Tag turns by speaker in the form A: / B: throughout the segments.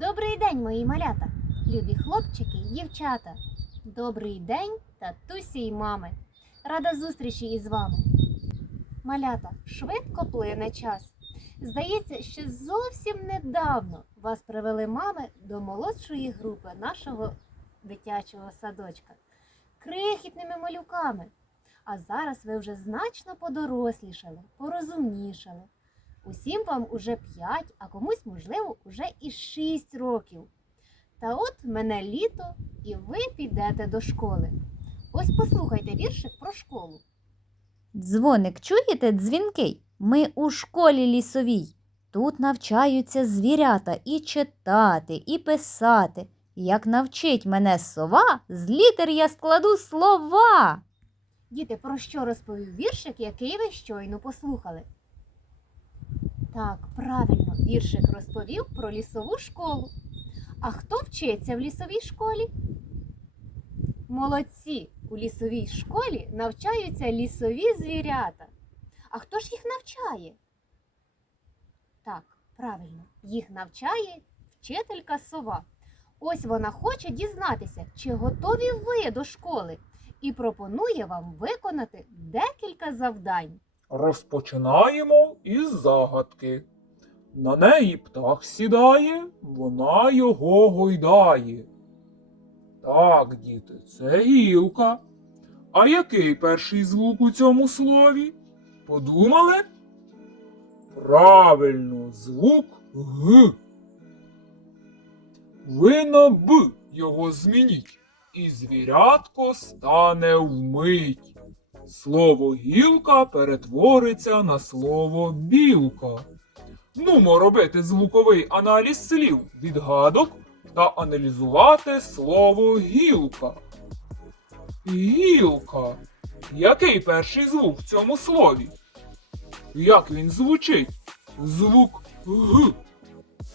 A: Добрий день, мої малята, любі хлопчики дівчата. Добрий день, татусі й мами. Рада зустрічі із вами. Малята, швидко плине час. Здається, що зовсім недавно вас привели мами до молодшої групи нашого дитячого садочка крихітними малюками. А зараз ви вже значно подорослішали, порозумнішали. Усім вам уже 5, а комусь, можливо, уже і 6 років. Та от мене літо, і ви підете до школи. Ось послухайте віршик про школу.
B: Дзвоник, чуєте дзвінкий? Ми у школі лісовій. Тут навчаються звірята і читати, і писати. Як навчить мене сова, з літер я складу слова.
A: Діти, про що розповів віршик, який ви щойно послухали? Так, правильно, віршик розповів про лісову школу. А хто вчиться в лісовій школі? Молодці! У лісовій школі навчаються лісові звірята. А хто ж їх навчає? Так, правильно, їх навчає вчителька сова. Ось вона хоче дізнатися, чи готові ви до школи, і пропонує вам виконати декілька завдань.
C: Розпочинаємо із загадки. На неї птах сідає, вона його гойдає. Так, діти, це гілка. А який перший звук у цьому слові? Подумали? Правильно, звук Г. Ви на Б його змініть, і звірятко стане вмить. Слово гілка перетвориться на слово білка. Нумо робити звуковий аналіз слів відгадок та аналізувати слово гілка. Гілка. Який перший звук в цьому слові? Як він звучить? Звук Г.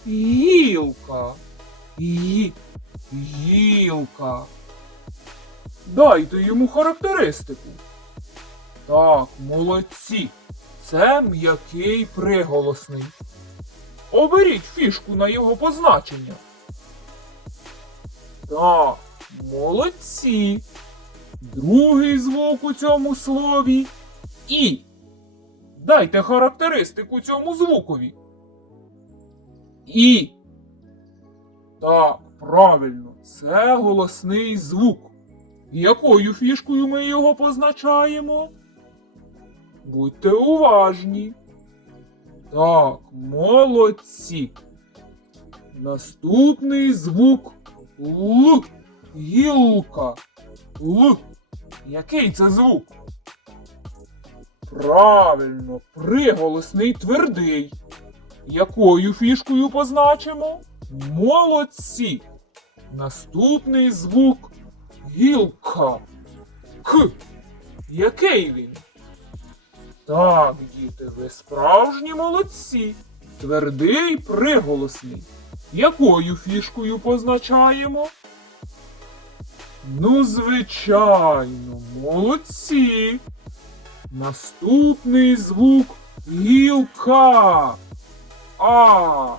C: Гілка. Гі. Гілка. Дайте йому характеристику. Так, молодці. Це м'який приголосний. Оберіть фішку на його позначення. Так, молодці. Другий звук у цьому слові І. Дайте характеристику цьому звукові. І. Так, правильно, це голосний звук. Якою фішкою ми його позначаємо? Будьте уважні. Так, молодці. Наступний звук Л. Гілка. Л. Який це звук? Правильно, приголосний твердий. Якою фішкою позначимо? Молодці. Наступний звук гілка. К. Який він? Так, діти, ви справжні молодці. Твердий приголосний. Якою фішкою позначаємо? Ну, звичайно, молодці. Наступний звук гілка. А.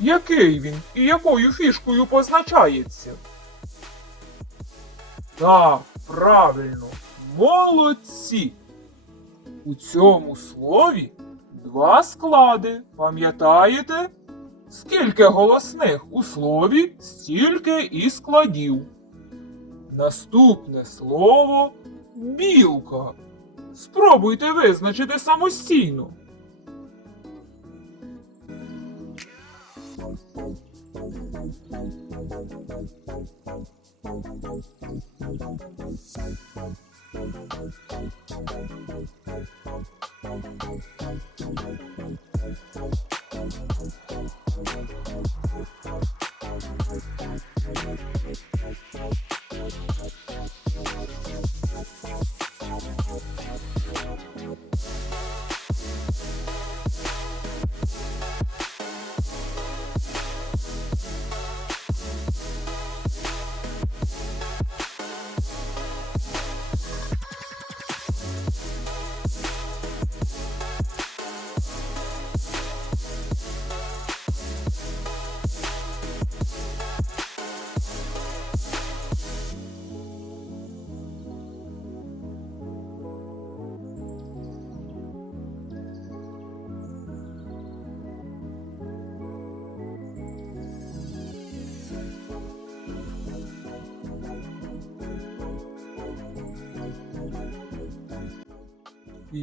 C: Який він і якою фішкою позначається? Так, правильно, молодці. У цьому слові два склади. Пам'ятаєте? Скільки голосних у слові, стільки і складів. Наступне слово білка. Спробуйте визначити самостійно. Thank you. We'll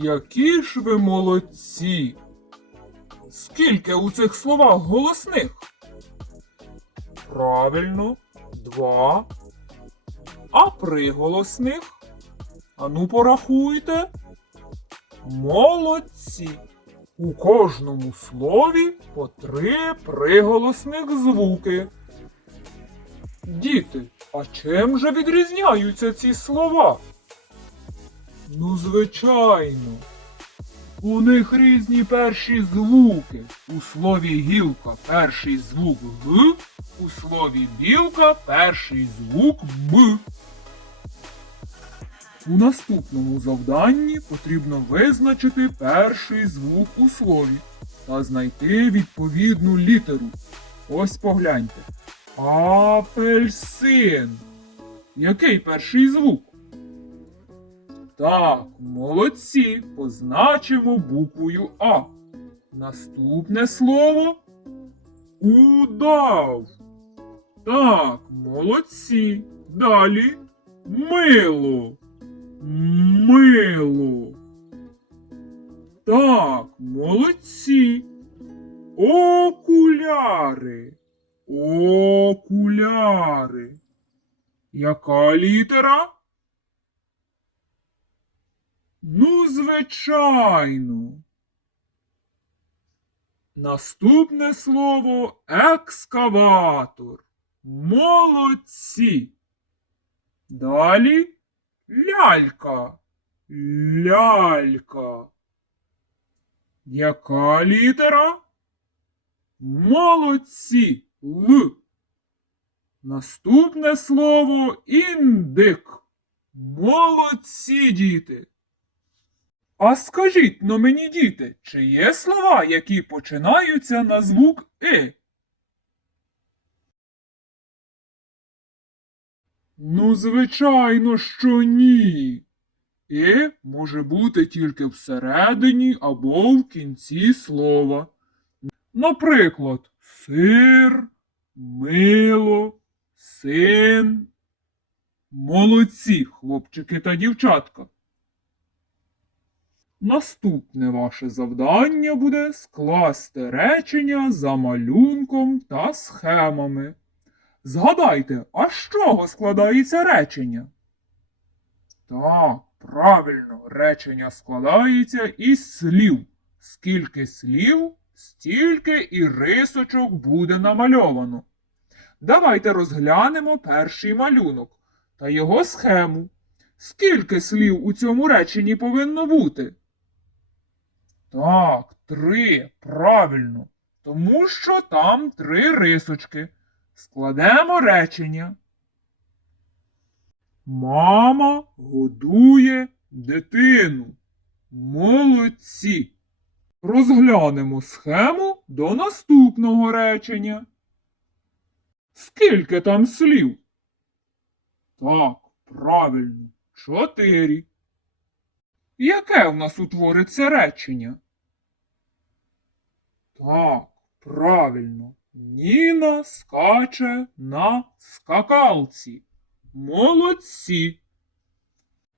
C: Які ж ви молодці! Скільки у цих словах голосних? Правильно, два. А приголосних? Ану порахуйте. Молодці. У кожному слові по три приголосних звуки. Діти, а чим же відрізняються ці слова? Ну, звичайно. У них різні перші звуки. У слові гілка перший звук Г, у слові білка перший звук М. У наступному завданні потрібно визначити перший звук у слові та знайти відповідну літеру. Ось погляньте. Апельсин. Який перший звук? Так, молодці. Позначимо буквою А. Наступне слово удав. Так, молодці. Далі мило. Мило. Так, молодці. Окуляри. Окуляри. Яка літера? Ну, звичайно. Наступне слово екскаватор. Молодці. Далі лялька. Лялька. Яка літера? Молодці. Л. Наступне слово індик. Молодці, діти. А скажіть но мені, діти, чи є слова, які починаються на звук И? Ну, звичайно, що ні. І може бути тільки всередині або в кінці слова. Наприклад, сир, мило, син. Молодці, хлопчики та дівчатка. Наступне ваше завдання буде скласти речення за малюнком та схемами. Згадайте, а з чого складається речення? Так, правильно, речення складається із слів. Скільки слів, стільки і рисочок буде намальовано. Давайте розглянемо перший малюнок та його схему. Скільки слів у цьому реченні повинно бути? Так, три, правильно. Тому що там три рисочки. Складемо речення. Мама годує дитину. Молодці. Розглянемо схему до наступного речення. Скільки там слів? Так, правильно, чотири. Яке в нас утвориться речення? Так, правильно. Ніна скаче на скакалці. Молодці.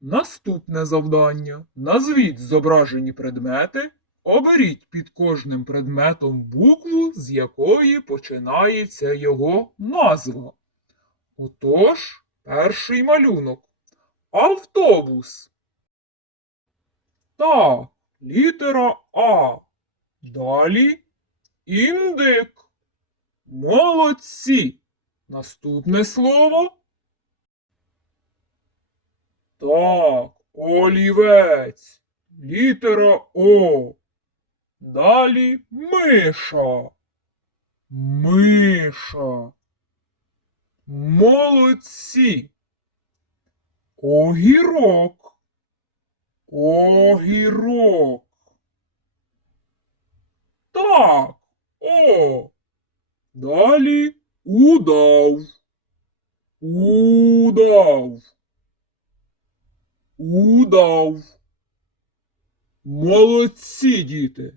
C: Наступне завдання. Назвіть зображені предмети. Оберіть під кожним предметом букву, з якої починається його назва. Отож, перший малюнок. Автобус. Так, літера А. Далі індик. Молодці. Наступне слово. Так, олівець. Літера О. Далі миша. Миша. Молодці. Огірок. Огірок. Так. О. Далі удав. Удав. Удав. Молодці, діти.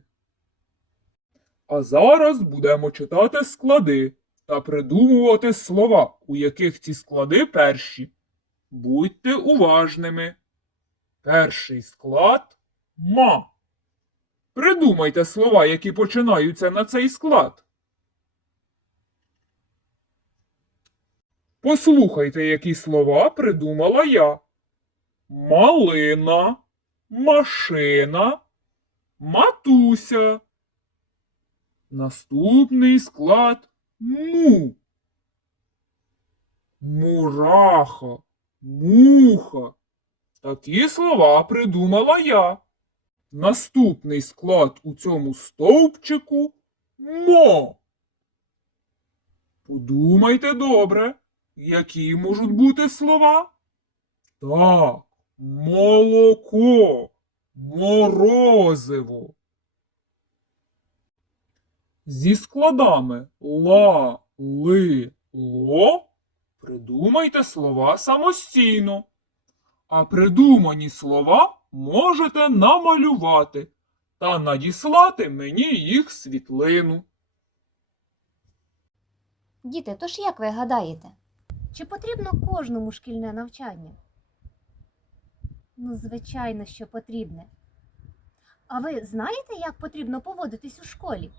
C: А зараз будемо читати склади та придумувати слова, у яких ці склади перші. Будьте уважними. Перший склад ма. Придумайте слова, які починаються на цей склад. Послухайте, які слова придумала я. Малина, машина, матуся. Наступний склад му. Мураха, муха. Такі слова придумала я. Наступний склад у цьому стовпчику мо. Подумайте добре, які можуть бути слова? Так, молоко, морозиво. Зі складами ла, ли, ло придумайте слова самостійно. А придумані слова можете намалювати та надіслати мені їх світлину.
B: Діти, тож як ви гадаєте?
A: Чи потрібно кожному шкільне навчання? Ну, звичайно, що потрібне. А ви знаєте, як потрібно поводитись у школі?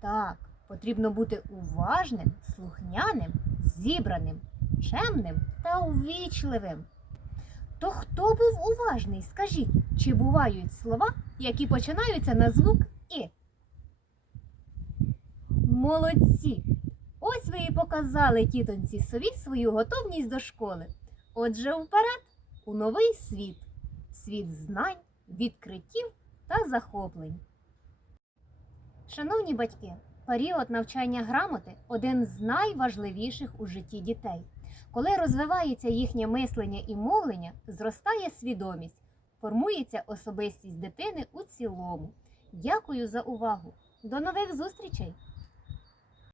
A: Так, потрібно бути уважним, слухняним, зібраним, чемним та увічливим. То хто був уважний? Скажіть, чи бувають слова, які починаються на звук І? Молодці! Ось ви і показали тітоньці сові свою готовність до школи. Отже, вперед у новий світ, світ знань, відкриттів та захоплень. Шановні батьки, період навчання грамоти один з найважливіших у житті дітей. Коли розвивається їхнє мислення і мовлення, зростає свідомість, формується особистість дитини у цілому. Дякую за увагу. До нових зустрічей!